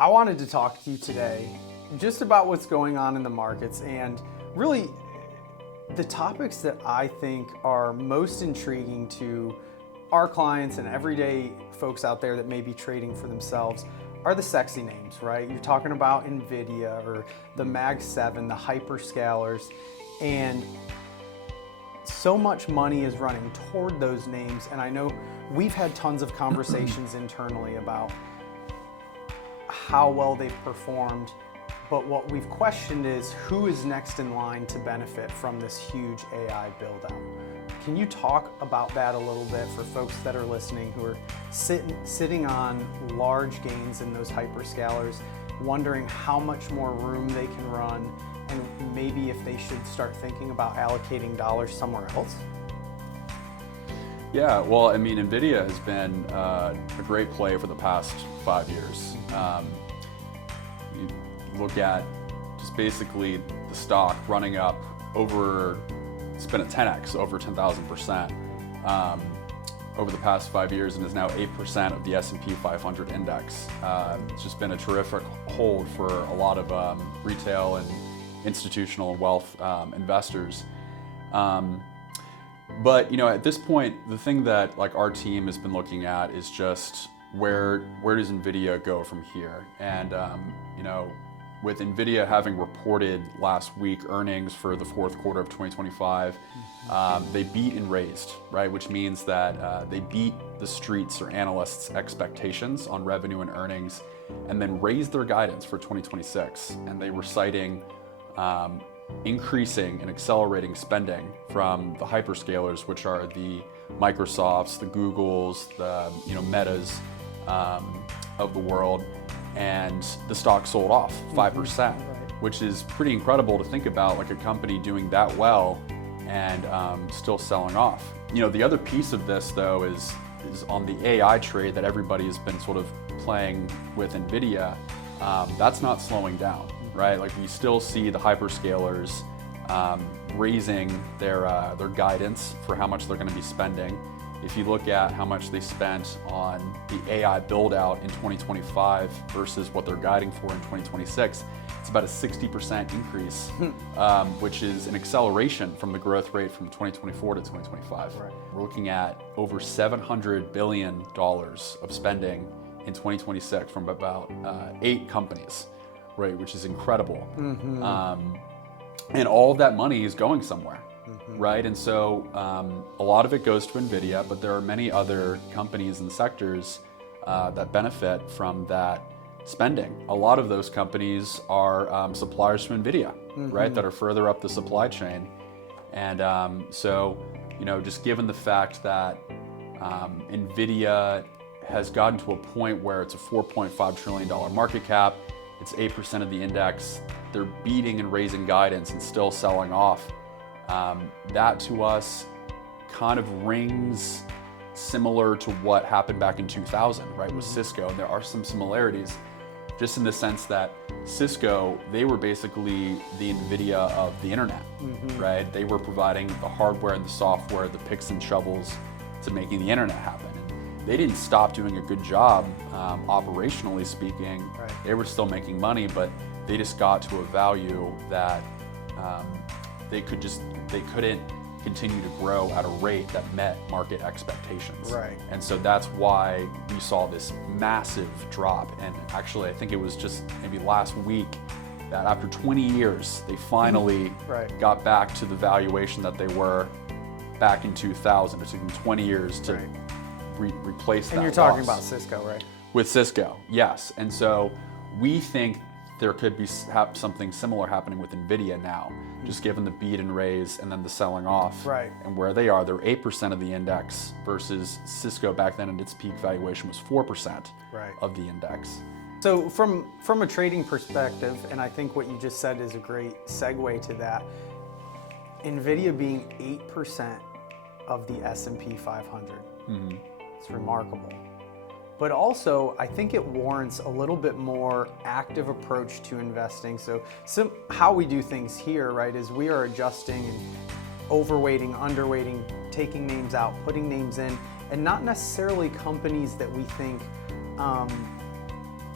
I wanted to talk to you today just about what's going on in the markets and really the topics that I think are most intriguing to our clients and everyday folks out there that may be trading for themselves are the sexy names, right? You're talking about Nvidia or the Mag 7, the Hyperscalers, and so much money is running toward those names. And I know we've had tons of conversations internally about how well they've performed, but what we've questioned is who is next in line to benefit from this huge AI build out. Can you talk about that a little bit for folks that are listening who are sitting on large gains in those hyperscalers, wondering how much more room they can run and maybe if they should start thinking about allocating dollars somewhere else? Yeah, well, I mean, Nvidia has been a great play for the past 5 years. You look at just basically the stock running up over, it's been at 10x, over 10,000% over the past 5 years, and is now 8% of the S&P 500 index. It's just been a terrific hold for a lot of retail and institutional and wealth investors. But at this point, the thing that our team has been looking at is just where does Nvidia go from here? And with Nvidia having reported last week earnings for the fourth quarter of 2025, they beat and raised, right? Which means that they beat the streets or analysts' expectations on revenue and earnings, and then raised their guidance for 2026. And they were citing increasing and accelerating spending from the hyperscalers, which are the Microsofts, the Googles, the Metas of the world, and the stock sold off 5%, which is pretty incredible to think about, like a company doing that well and still selling off. The other piece of this though is on the AI trade that everybody has been sort of playing with Nvidia. That's not slowing down. Right, like we still see the hyperscalers raising their guidance for how much they're going to be spending. If you look at how much they spent on the AI build out in 2025 versus what they're guiding for in 2026, it's about a 60% increase, which is an acceleration from the growth rate from 2024 to 2025. Right. We're looking at over $700 billion of spending in 2026 from about 8 companies. Right, which is incredible. And all of that money is going somewhere, right? And so a lot of it goes to Nvidia, but there are many other companies and sectors that benefit from that spending. A lot of those companies are suppliers to Nvidia, right, that are further up the supply chain. And so, just given the fact that Nvidia has gotten to a point where it's a $4.5 trillion market cap, it's 8% of the index, they're beating and raising guidance and still selling off. That to us kind of rings similar to what happened back in 2000, right, with Cisco. And there are some similarities, just in the sense that Cisco, they were basically the Nvidia of the internet, right? They were providing the hardware and the software, the picks and shovels to making the internet happen. They didn't stop doing a good job operationally speaking. Right. They were still making money, but they just got to a value that they couldn't continue to grow at a rate that met market expectations. Right. And so that's why we saw this massive drop. And actually, I think it was just maybe last week that after 20 years, they finally got back to the valuation that they were back in 2000. It took them 20 years to replace that. And you're talking about Cisco, right? With Cisco, yes. And so we think there could be something similar happening with Nvidia now, just given the beat and raise and then the selling off. Right. And where they are, they're 8% of the index versus Cisco back then at its peak valuation was 4% of the index. So from a trading perspective, and I think what you just said is a great segue to that, Nvidia being 8% of the S&P 500. It's remarkable. But also, I think it warrants a little bit more active approach to investing. So how we do things here, right, is we are adjusting and overweighting, underweighting, taking names out, putting names in, and not necessarily companies that we think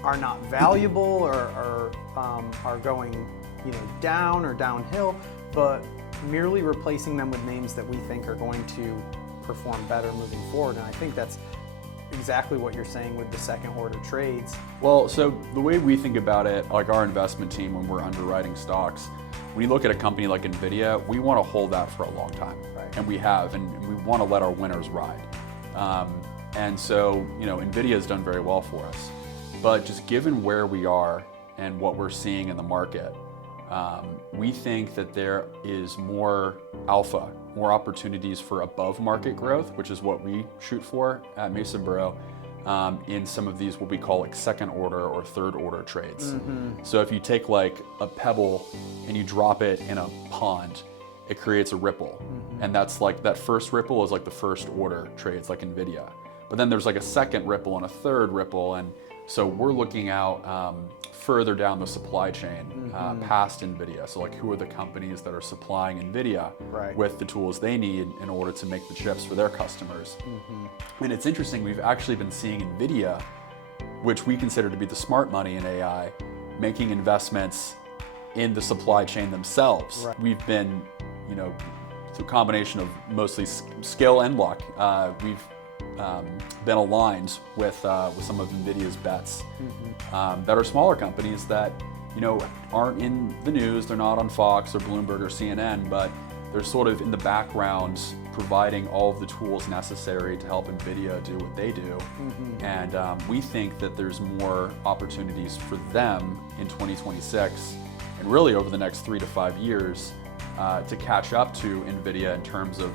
are not valuable or are going, down or downhill, but merely replacing them with names that we think are going to perform better moving forward. And I think that's exactly what you're saying with the second order trades. Well, so the way we think about it, like our investment team when we're underwriting stocks, when you look at a company like Nvidia, we want to hold that for a long time. Right. And we have, and we want to let our winners ride. And so, Nvidia has done very well for us. But just given where we are and what we're seeing in the market, we think that there is more alpha, more opportunities for above market growth, which is what we shoot for at Mason Burrow, in some of these what we call like second order or third order trades. So if you take like a pebble and you drop it in a pond, it creates a ripple. And that's like, that first ripple is like the first order trades like Nvidia. But then there's like a second ripple and a third ripple. And so we're looking out further down the supply chain past Nvidia. So like, who are the companies that are supplying Nvidia with the tools they need in order to make the chips for their customers? And it's interesting, we've actually been seeing Nvidia, which we consider to be the smart money in AI, making investments in the supply chain themselves. We've been, through a combination of mostly skill and luck, we've been aligned with some of Nvidia's bets that are smaller companies that aren't in the news. They're not on Fox or Bloomberg or CNN, but they're sort of in the background providing all of the tools necessary to help Nvidia do what they do. And we think that there's more opportunities for them in 2026 and really over the next 3 to 5 years to catch up to Nvidia in terms of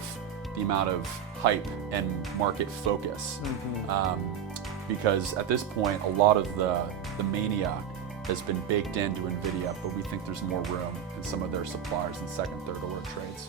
the amount of hype and market focus. Because at this point, a lot of the mania has been baked into Nvidia, but we think there's more room in some of their suppliers in second, third order trades.